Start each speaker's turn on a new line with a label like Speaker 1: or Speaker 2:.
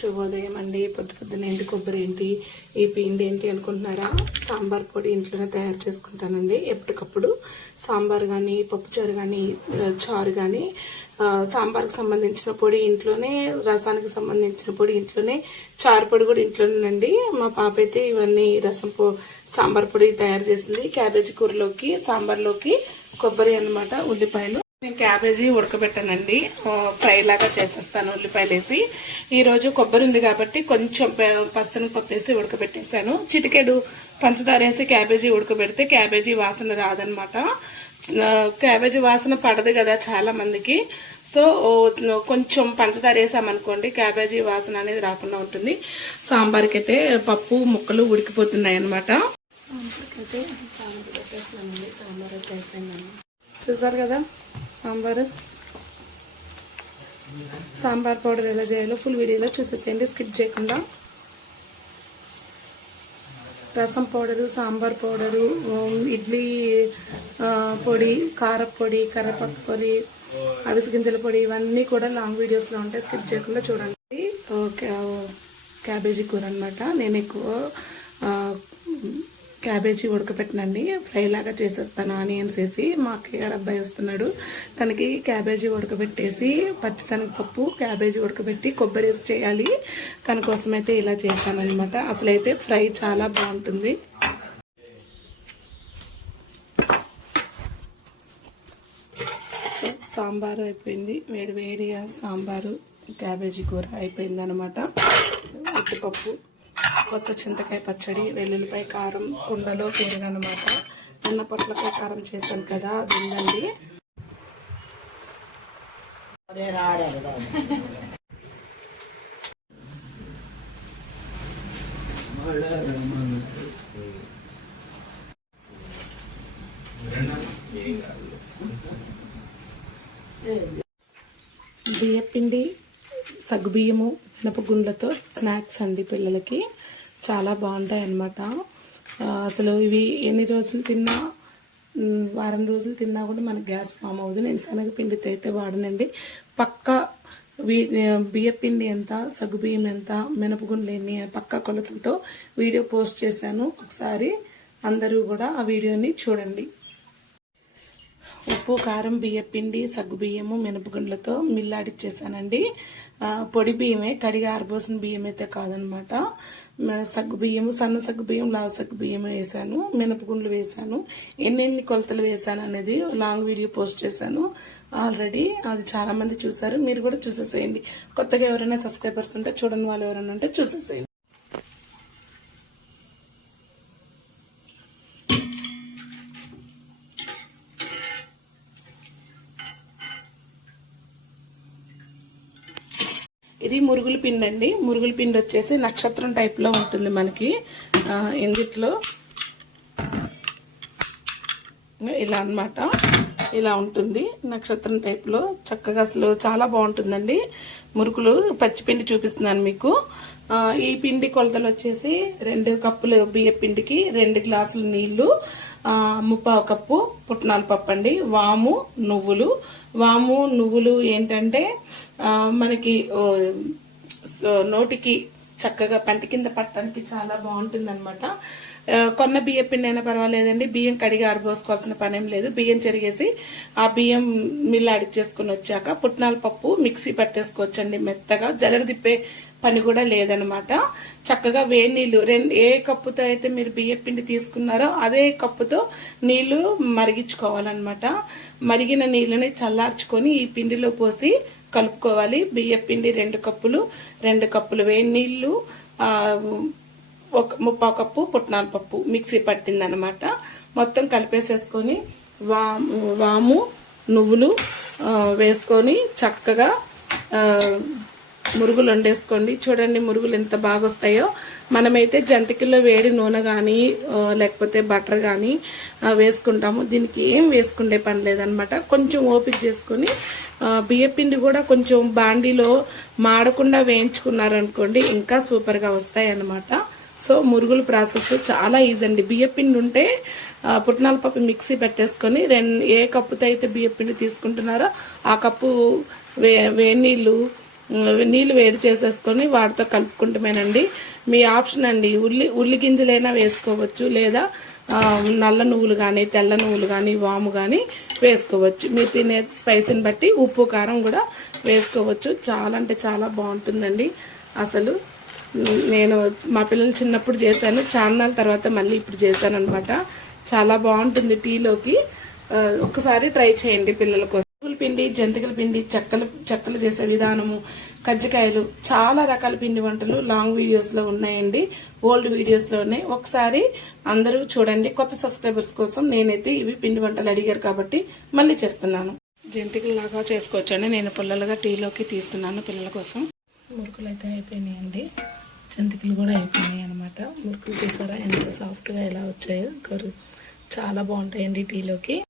Speaker 1: శుభోదయం అండి పొద్దు పొద్దున ఏంటి కొబ్బరి ఏంటి ఈ పిండి ఏంటి అనుకుంటున్నారా? సాంబార్ పొడి ఇంట్లోనే తయారు చేసుకుంటానండి. ఎప్పటికప్పుడు సాంబార్ కానీ పప్పుచారు కానీ చారు కానీ సాంబార్కి సంబంధించిన పొడి ఇంట్లోనే రసానికి సంబంధించిన పొడి ఇంట్లోనే చారు పొడి కూడా ఇంట్లోనేనండి. మా పాప అయితే ఇవన్నీ రసం పొ సాంబార్ పొడి తయారు చేసింది. క్యాబేజీ కూరలోకి సాంబార్లోకి కొబ్బరి అన్నమాట ఉల్లిపాయలు. నేను క్యాబేజీ ఉడకబెట్టానండి. ఆ, ఫ్రై లాగా చేసేస్తాను ఉల్లిపాయలు వేసి ఈ రోజు కొబ్బరి ఉంది కాబట్టి కొంచెం పచ్చని పప్పు వేసి ఉడకబెట్టేసాను చిటికెడు పంచదార వేసి క్యాబేజీ ఉడకబెడితే క్యాబేజీ వాసన రాదనమాట. క్యాబేజీ వాసన పడదు కదా చాలా మందికి. సో కొంచెం పంచదార వేసామనుకోండి క్యాబేజీ వాసన అనేది రాకుండా ఉంటుంది. సాంబార్కి అయితే పప్పు ముక్కలు ఉడికిపోతున్నాయి అనమాట సాంబార్కి అయితే సాంబార్ చూసారు కదా? సాంబారు. సాంబార్ పౌడర్ ఎలా చేయాలో ఫుల్ వీడియోలో చూసేసేయండి స్కిప్ చేయకుండా. రసం పౌడరు సాంబార్ పౌడరు ఇడ్లీ పొడి కారపు పొడి కరివేపాకు పొడి అవిసి గింజల పొడి ఇవన్నీ కూడా లాంగ్ వీడియోస్లో ఉంటాయి స్కిప్ చేయకుండా చూడండి. క్యాబేజీ కూర అనమాట నేను ఎక్కువ క్యాబేజీ ఉడకపెట్టనండి. ఫ్రై లాగా చేసేస్తాను ఆనియన్స్ వేసి. మా అక్కయ్య అబ్బాయి వస్తున్నాడు. తనకి క్యాబేజీ ఉడకబెట్టేసి పచ్చిశనగపప్పు క్యాబేజీ ఉడకబెట్టి కొబ్బరి వేసి చేయాలి. తన కోసం అయితే ఇలా చేశానమాట అసలైతే అసలు అయితే ఫ్రై చాలా బాగుంటుంది. సాంబారు అయిపోయింది. వేడి వేడిగా సాంబారు క్యాబేజీ కూర అయిపోయింది అనమాట కొత్త చింతకాయ పచ్చడి వెల్లుల్లిపాయ కారం కుండలో పెరుగనమాట నిన్న పొట్లకాయ కారం చేశాను కదా అది ఉందండి. బియ్యపిండి సగ్గుబియ్యము మినపగుండ్లతో స్నాక్స్ అండి పిల్లలకి. చాలా బాగుంటాయి అన్నమాట అసలు ఇవి ఎన్ని రోజులు తిన్నా వారం రోజులు తిన్నా కూడా మనకు గ్యాస్ ఫామ్ అవ్వదు. నేను శనగపిండితో అయితే వాడనండి. పక్క బియ్యపిండి ఎంత సగ్గుబియ్యం ఎంత మినపగుండ్లు ఎన్ని పక్క కొలతలతో వీడియో పోస్ట్ చేశాను. ఒకసారి అందరూ కూడా ఆ వీడియోని చూడండి. ఉప్పు కారం బియ్య పిండి మినపగుండ్లతో మిల్లాడిచ్చేసానండి. పొడి బియ్యమే కడిగి ఆరిపోసిన బియ్యం అయితే కాదనమాట సగ్గు బియ్యము సన్న సగ్గు బియ్యం లావు సగ్గు బియ్యం వేసాను మినపగుండ్లు వేసాను ఎన్నెన్ని కొలతలు వేసాను అనేది లాంగ్ వీడియో పోస్ట్ చేశాను. ఆల్రెడీ అది చాలా మంది చూసారు మీరు కూడా చూసేసేయండి. కొత్తగా ఎవరైనా సబ్స్క్రైబర్స్ ఉంటే చూడని వాళ్ళు ఎవరైనా ఉంటే చూసేసేయండి. ఇది మురుగుల పిండి అండి. మురుగుల పిండి వచ్చేసి నక్షత్రం టైప్లో ఉంటుంది మనకి. ఆ, ఇందిట్లో ఇలా అన్నమాట. ఇలా ఉంటుంది నక్షత్రం టైప్లో చక్కగా అసలు చాలా బాగుంటుందండి. మురుకులు పచ్చిపిండి చూపిస్తున్నాను మీకు. ఈ పిండి కొలతలు వచ్చేసి రెండు కప్పులు బియ్య పిండికి రెండు గ్లాసులు నీళ్ళు ముప్పావు కప్పు పుట్నాల పప్పు అండి. వాము నువ్వులు. వాము నువ్వులు ఏంటంటే మనకి సో నోటికి చక్కగా పంట కింద పట్టడానికి చాలా బాగుంటుంది అనమాట కొన్న బియ్య పిండి అయినా పర్వాలేదండి. బియ్యం కడిగి ఆరబోసుకోవాల్సిన పనేం లేదు. బియ్యం చెరిగేసి ఆ బియ్యం మిల్లు అడిచేసుకుని వచ్చాక పుట్నాల పప్పు మిక్సీ పట్టేసుకోవచ్చండి మెత్తగా. జలగ దిప్పే పని కూడా లేదనమాట చక్కగా వేడి నీళ్ళు రెండు ఏ కప్పుతో అయితే మీరు బియ్య పిండి తీసుకున్నారో అదే కప్పుతో నీళ్ళు మరిగించుకోవాలన్నమాట. మరిగిన నీళ్ళని చల్లార్చుకొని ఈ పిండిలో పోసి కలుపుకోవాలి. బియ్యపిండి రెండు కప్పులు రెండు కప్పులు వేడి నీళ్ళు ఒక ముప్పా కప్పు పుట్నాల పప్పు మిక్సీ పట్టిందనమాట మొత్తం కలిపేసేసుకొని వా వాము నువ్వులు వేసుకొని చక్కగా మురుగులు వండేసుకోండి. చూడండి మురుగులు ఎంత బాగా వస్తాయో మనమైతే జంతికల్లో వేడి నూనె కానీ లేకపోతే బటర్ కానీ వేసుకుంటాము. దీనికి ఏం వేసుకుండే పని లేదనమాట. కొంచెం ఓపిక చేసుకొని బియ్యపిండి కూడా కొంచెం బాండీలో మాడకుండా వేయించుకున్నారనుకోండి ఇంకా సూపర్గా వస్తాయి అన్నమాట సో మురుగుల ప్రాసెస్ చాలా ఈజీ అండి. బియ్యపిండి ఉంటే పుట్నాల పప్పు మిక్సీ పెట్టేసుకొని రెండు ఏ కప్పుతో అయితే బియ్యపిండి తీసుకుంటున్నారో ఆ కప్పు వే వేడి నీళ్ళు వేడి చేసేసుకొని వాటితో కలుపుకుంటమేనండి. మీ ఆప్షన్ అండి ఉల్లి ఉల్లి గింజలైనా వేసుకోవచ్చు లేదా నల్ల నువ్వులు కానీ తెల్ల నువ్వులు కానీ వాము కానీ వేసుకోవచ్చు. మీరు తినే స్పైసీని బట్టి ఉప్పు కారం కూడా వేసుకోవచ్చు. చాలా అంటే చాలా బాగుంటుందండి. అసలు నేను మా పిల్లలు చిన్నప్పుడు చేశాను. చాన్నాళ్ళ తర్వాత మళ్ళీ ఇప్పుడు చేశాను అనమాట చాలా బాగుంటుంది టీలోకి ఒకసారి ట్రై చేయండి పిల్లల కోసం. పిండి జంతికల పిండి చెక్కలు చెక్కలు చేసే విధానము కజ్జికాయలు చాలా రకాల పిండి వంటలు లాంగ్ వీడియోస్లో ఉన్నాయండి. ఓల్డ్ వీడియోస్లో ఉన్నాయి ఒకసారి అందరూ చూడండి కొత్త సబ్స్క్రైబర్స్ కోసం. నేనైతే ఇవి పిండి వంటలు అడిగారు కాబట్టి మళ్ళీ చేస్తున్నాను. జంతికలు లాగా చేసుకోవచ్చండి. నేను పుల్లలుగా టీలోకి తీస్తున్నాను పిల్లల కోసం. మురుకులు అయితే అయిపోయినాయండి. జంతికలు కూడా అయిపోయినాయి అనమాట మురుకులు తీసారా ఎంత సాఫ్ట్గా ఎలా వచ్చాయో. కరు చాలా బాగుంటాయండి టీలోకి